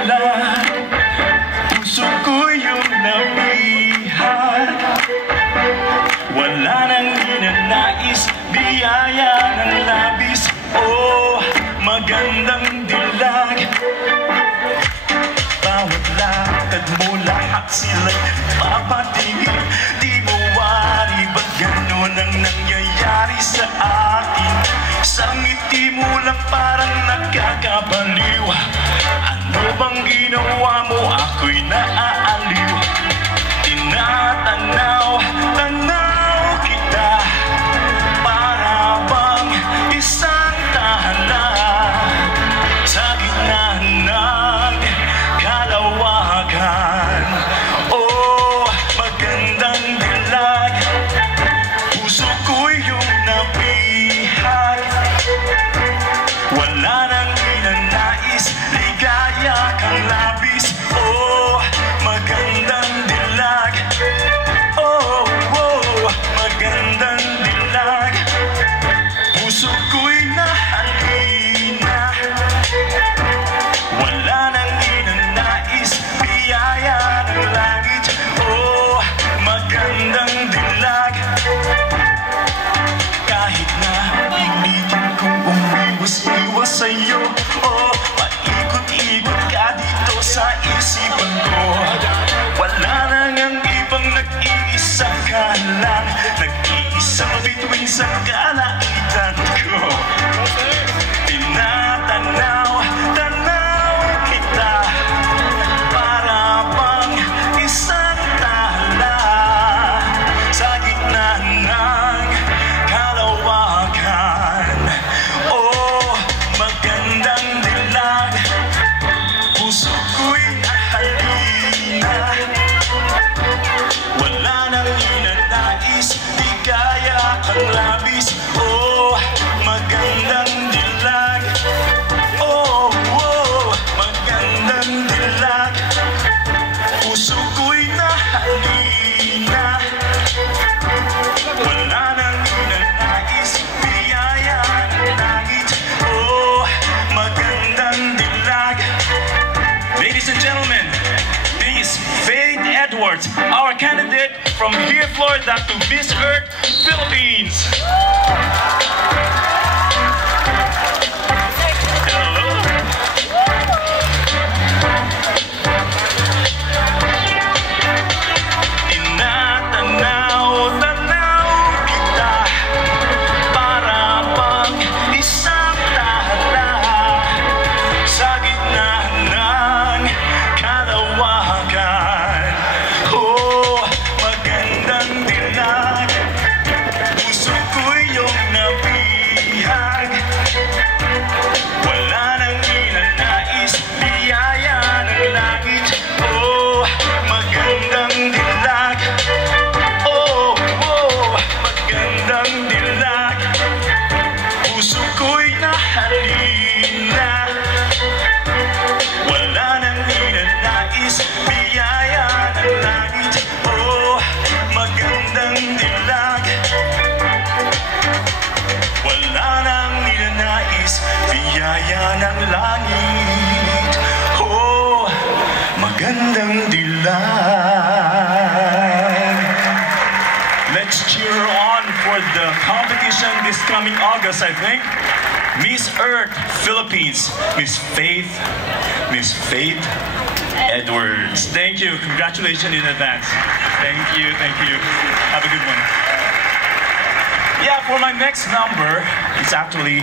dilag, puso ko yung nabihat. Wala nang ninanais, biyaya ng labis. Oh, magandang dilag. Bawat lakad mo, lahat sila'y papatingin. Di mo wari, ba't gano'n ang nangyayari sa akin? Sa ngiti mo lang parang nakakabaliw. Ano bang ginawa mo? Ako'y naaaliw. Tinatanaw, tanaw kita, para bang isang tala sa gitna ng kalawakan. Oh, magandang dilag, puso ko'y yung nabihat. Wala nang ninanais, ligaya kang labis. Oh, magandang dilag. Oh, oh, magandang dilag, puso ko'y nahalina. Wala nang ninanais, biyaya ng langit. Oh, magandang dilag. Kahit na pilitin kong umiwas-iwas sa'yo, oh, paikot-ikot ka dito sa isipan ko. Wala nang ang ibang nag-iisa ka lang, nag-iisang bituin sa kalaitan ko. Tinatanaw, tanaw kita, para bang isang tala sa gitna ng kalawakan. Oh, magandang dilag, puso ko'y nahalina. Wala nang ninanais, di kaya kang labis. Oh, magandang dilag. Oh, oh, magandang dilag, puso ko'y nahalina. Wala nang ninanais, biyaya ng langit. Oh, magandang dilag. Ladies and gentlemen, this Faith Edwards, our candidate from here, Florida to Miss Earth, Philippines. Hello. Tinatanaw, tanaw kita, para bang isang tala sa gitna ng kalawakan. Oh, magandang dilag, puso ko'y yung nabihag. Wala nang ninanais, biyaya ng langit. Oh, magandang dilag. Oh, oh, magandang dilag, puso ko'y nahalina. Wala nang ninanais, biyaya ng langit. Oh, magandang dilag. Wala nang ninanais, biyaya ng langit. Oh, magandang dilag. Let's cheer on for the competition this coming August, I think. Miss Earth, Philippines, Miss Faith Edwards. Thank you. Congratulations in advance. Thank you. Have a good one. Yeah, for my next number, it's actually